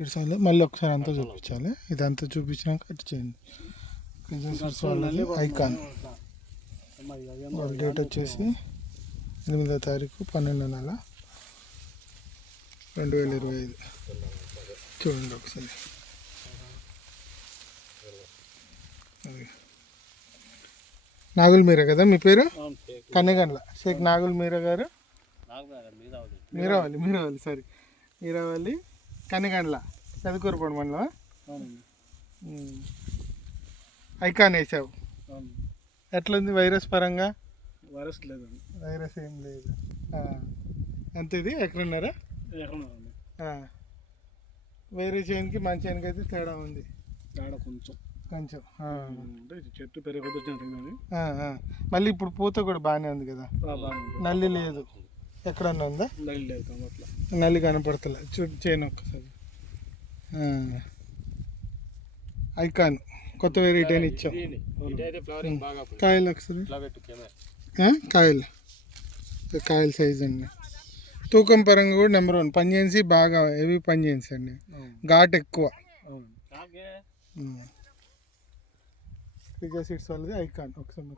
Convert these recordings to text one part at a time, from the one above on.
ఇటు మళ్ళీ ఒకసారి అంతా చూపించాలి. ఇదంతా చూపించినాక ఇటు చేయండి. ఐకాన్. వాళ్ళ డేట్ వచ్చేసి ఎనిమిదో తారీఖు పన్నెండో నెల రెండు వేల ఇరవై ఐదు. చూడండి ఒకసారి. నాగుల్ మీరా కదా మీ పేరు? కన్నెగండ్ల. షేక్ నాగుల్ మీరా గారు? మీరావళి. మీరావళి సారీ మీరావళి కన్నెగండ్ల చదువుకోరపడి మండలం ఐకాన్ వేసావు. ఎట్లుంది వైరస్ పరంగా? వైరస్ లేదండి. వైరస్ ఏం లేదు. ఎంత ఇది? ఎక్కడున్నారా. వేరే చేనుకి మన చేనుకి అయితే తేడా ఉంది. తేడా కొంచెం. కొంచెం. చెట్టు పెరిగే. మళ్ళీ ఇప్పుడు పూత కూడా బాగానే ఉంది కదా. నల్లి లేదు. ఎక్కడన్నా ఉందా? నల్లి కనపడతలే. చూడు చేయను ఒక్కసారి. ఐకాన్. కొత్త వెరైటీ అని ఇచ్చాం కాయలు ఒకసారి? కాయలు. కాయల సైజ్ అండి. తూకం పరంగా కూడా నెంబర్ వన్. పంజెన్సీ బాగా హెవీ పంజెన్సీ అండి. ఘాట్ ఎక్కువ. పిజ్జా సీట్స్ వాళ్ళది ఐకాన్. ఒకసారి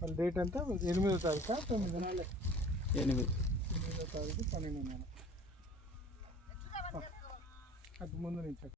వాళ్ళ డేట్ అంతా ఎనిమిదో తారీఖు? తొమ్మిది? ఎనిమిది. ఎనిమిదో తారీఖు పన్నెండు నెల అటు ముందు నుంచి.